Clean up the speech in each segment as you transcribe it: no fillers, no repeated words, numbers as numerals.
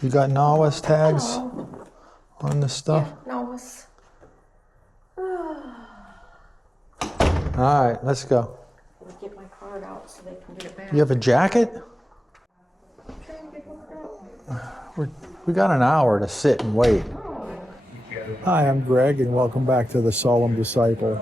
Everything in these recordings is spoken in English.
You got NAWAS tags on this stuff? Yeah, NAWAS. All right, let's go. I'll get my card out so they can get it back. You have a jacket? We got an hour to sit and wait. Hi, I'm Greg, and welcome back to the Solemn Disciple.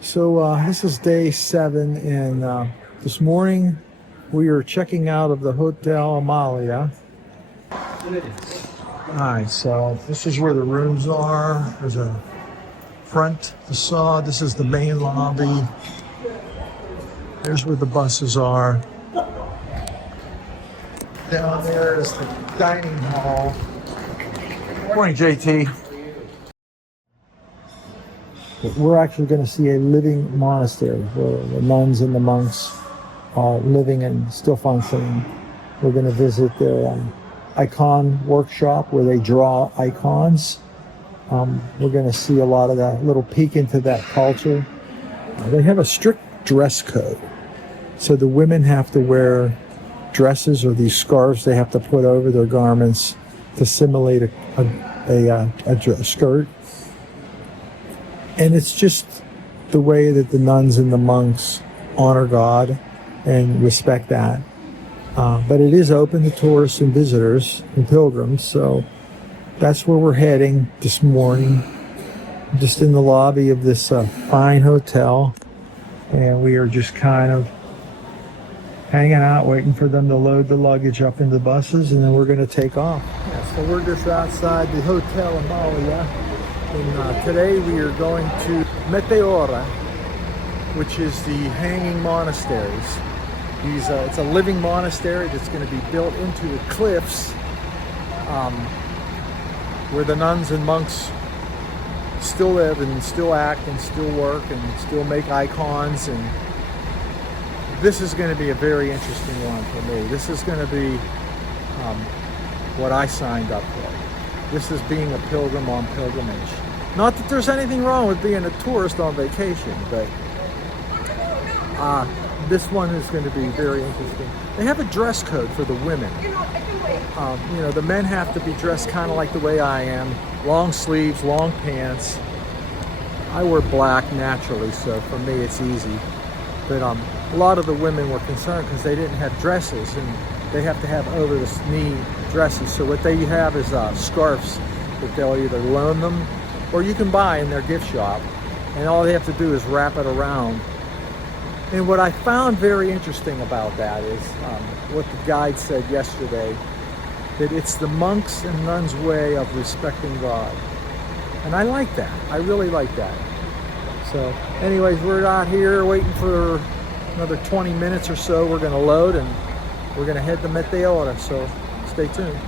So this is day 7, and this morning we are checking out of the Hotel Amalia. Alright, so this is where the rooms are. There's a front facade. This is the main lobby. There's where the buses are. Down there is the dining hall. Morning, JT. We're actually going to see a living monastery where the nuns and the monks are living and still functioning. We're going to visit their icon workshop where they draw icons. We're going to see a lot of that, little peek into that culture. They have a strict dress code. So the women have to wear dresses or these scarves they have to put over their garments to simulate a skirt. And it's just the way that the nuns and the monks honor God and respect that. But it is open to tourists and visitors and pilgrims, so that's where we're heading this morning. Just in the lobby of this fine hotel, and we are just kind of hanging out, waiting for them to load the luggage up into the buses, and then we're going to take off. Yeah, so we're just outside the Hotel Amalia, and today we are going to Meteora, which is the hanging monasteries. It's a living monastery that's going to be built into the cliffs, where the nuns and monks still live and still act and still work and still make icons. And this is going to be a very interesting one for me. This is going to be what I signed up for. This is being a pilgrim on pilgrimage. Not that there's anything wrong with being a tourist on vacation, but this one is going to be very interesting. They have a dress code for the women. The men have to be dressed kind of like the way I am. Long sleeves, long pants. I wear black naturally, so for me it's easy. But a lot of the women were concerned because they didn't have dresses, and they have to have over the knee dresses. So what they have is scarves that they'll either loan them or you can buy in their gift shop. And all they have to do is wrap it around. And what I found very interesting about that is what the guide said yesterday, that it's the monks and nuns' way of respecting God. And I like that. I really like that. So anyways, we're out here waiting for another 20 minutes or so. We're going to load and we're going to head to Meteora, so stay tuned.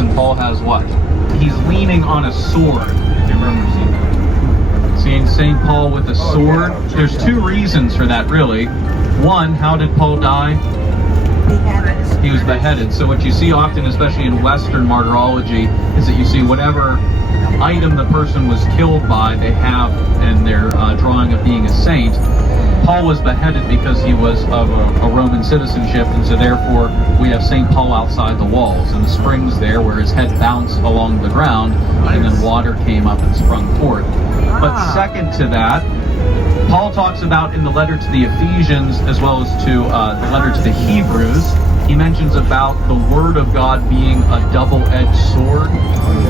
And Paul has what? He's leaning on a sword, if you remember seeing that. Seeing St. Paul with a sword. There's two reasons for that, really. One, how did Paul die? He was beheaded. So what you see often, especially in Western martyrology, is that you see whatever item the person was killed by, they have in their drawing of being a saint. Paul was beheaded because he was of a Roman citizenship, and so therefore we have St. Paul outside the walls, and the springs there where his head bounced along the ground, and then water came up and sprung forth. But second to that, Paul talks about in the letter to the Ephesians, as well as to the letter to the Hebrews, he mentions about the Word of God being a double-edged sword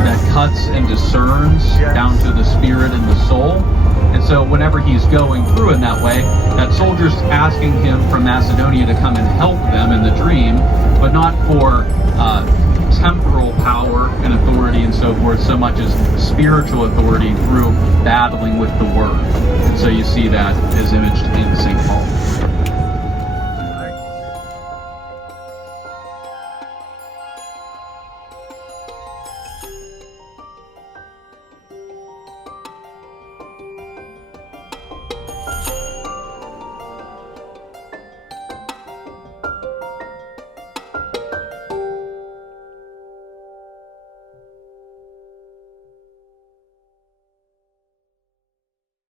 that cuts and discerns down to the spirit and the soul. And so whenever he's going through in that way, that soldier's asking him from Macedonia to come and help them in the dream, but not for temporal power and authority and so forth, so much as spiritual authority through battling with the Word. And so you see that is imaged in St. Paul.